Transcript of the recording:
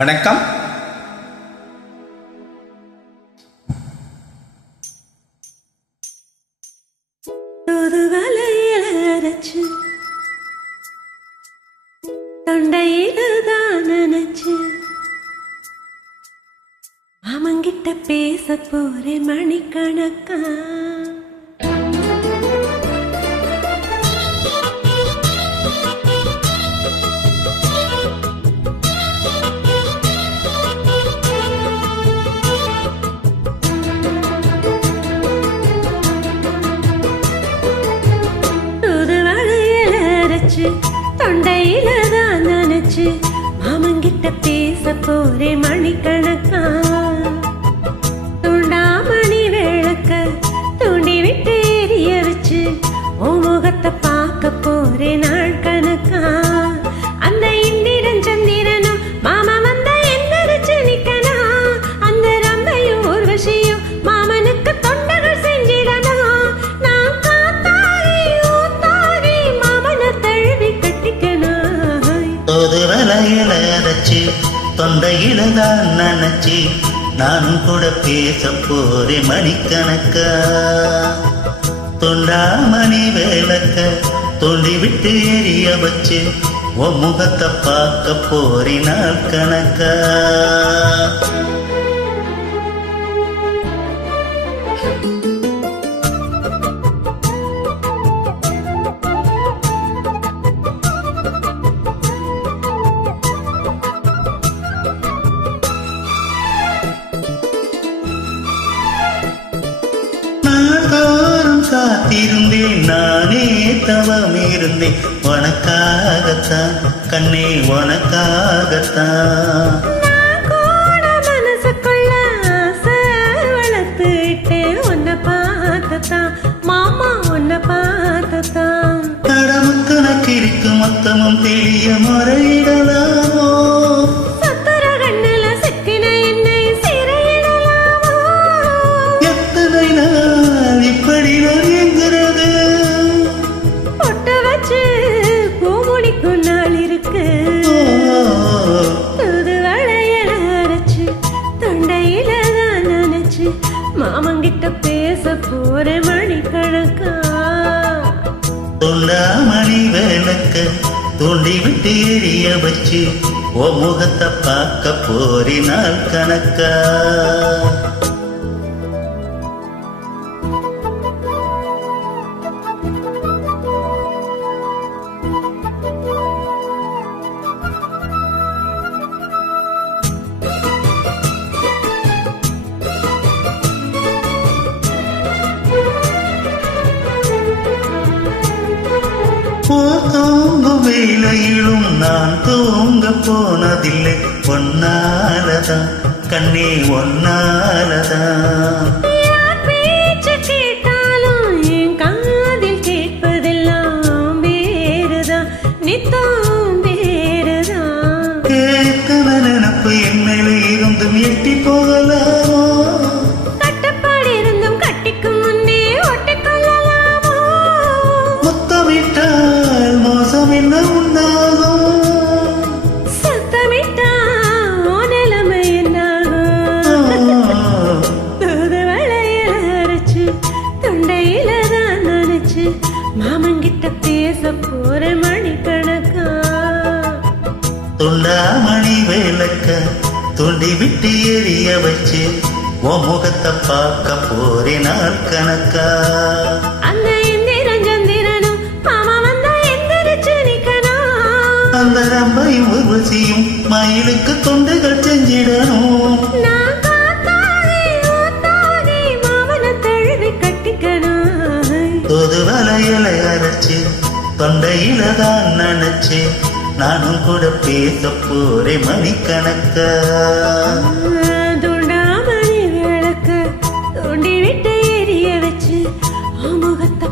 வணக்கம். தொடுவலையரைச்சு தொண்டையில தான் நினைச்சு மாமங்கிட்ட பேச போறேன் மணிக்கணக்கா. தொண்டையில தான் நினைச்சு மாமங்கிட்ட பேச போறேன் மணிக்கணக்கா. துண்டாமணி விளக்க தூண்டி விட்டு எரிய வச்சு உன் முகத்தை பார்க்க போறேன் நாள் கணக்கா. அந்த இந்திரன் சந்திரனும் மாமா வந்த என்னரிச்சு நிக்கணும். அந்த ரம்பையும் ஊர்வசியும் மாமனுக்கு தொண்டர்கள் செஞ்சிடணும். நான் காத்தாகி ஊத்தாகி மாமனை தழுவி கட்டிக்கணும். தொடுவலையில அரைச்சு தொண்டையில தான் நினைச்சு நானும் கூட பேச போறேன் மணிக்கணக்கா. தொண்டாமணி விளக்க தோண்டி விட்டு எரிய வச்சு உன் முகத்தை பார்க்க போறேன் நாள் கணக்கா. காத்திருந்தேன் நானே தவம் இருந்தேன் உனக்காகத்தான் கண்ணே உனக்காகத்தான். மனசுக்குள்ள ஆசை வளர்த்துட்டு உன்னை பார்த்ததான் மாமா உன்னை பார்த்ததான். கடமுத்தனக்கு இருக்கு மொத்தமும் தெளிய முறையிடலாமோ. சத்துர கண்ணுல சிக்கின என்னை சிறையிடலாமோ. எத்தனை நாள் இப்படி நெருங்கிறது. பொட்டு வச்சு பூமுடிக்கும் நாள் இருக்கு. தூது வளையல அரைச்சு தொண்டையில தான் நினைச்சு மாமங்கிட்ட பேச போற மணிக்கணக்கா. தொண்டாமணி விளக்க தூண்டி விட்டு எரிய வச்சு உன் முகத்தை பார்க்க போறேன் நாள் கணக்கா. தூங்கும் வேளையிலும் நான் தூங்க போனதில்லை ஒன்னாலதான் கண்ணே ஒன்னாலதான். பேச்சு கேட்டாலும் என் காதில் கேட்பதெல்லாம் வேறுதான் நித்தம் வேறுதான். கேட்கல நினப்பு என்னில இருந்தும் எட்டி போகலாமோ. கட்டப்பாடு இருந்தும் கட்டிக்கும் முன்னே ஒட்டிக்கொள்ளலாமோ. முத்தமிட்டால் மோசம் என்ன உண்டாகும். சத்தமிட்டா உன் நிலைமை என்னாகும். தூது வளையல அரைச்சு தொண்டையில தான் நினைச்சு மாமங்கிட்ட பேச போற மணிக்கணக்கா. துண்டாமணி விளக்க தூண்டி விட்டு எரிய வச்சு உன் முகத்தை பார்க்க போறேன் நாள் கணக்கா. அந்த இந்திரன் சந்திரனும் மாமா வந்தா எந்திரிச்சு நிக்கணும். அந்த ரம்பையும் உருவசியும் மயிலுக்கு தொண்டுகள் செஞ்சிடணும். நான் காத்தாகி ஊத்தாகி மாமனை தழுவி கட்டிக்கணும். தொது வலையில அரைச்சு தொண்டையில தான் நினைச்சு நானும் கூட பேச போறேன் மணிக்கணக்கா. துண்டாமணி விளக்க தூண்டி விட்டு எரிய வச்சு முகத்தை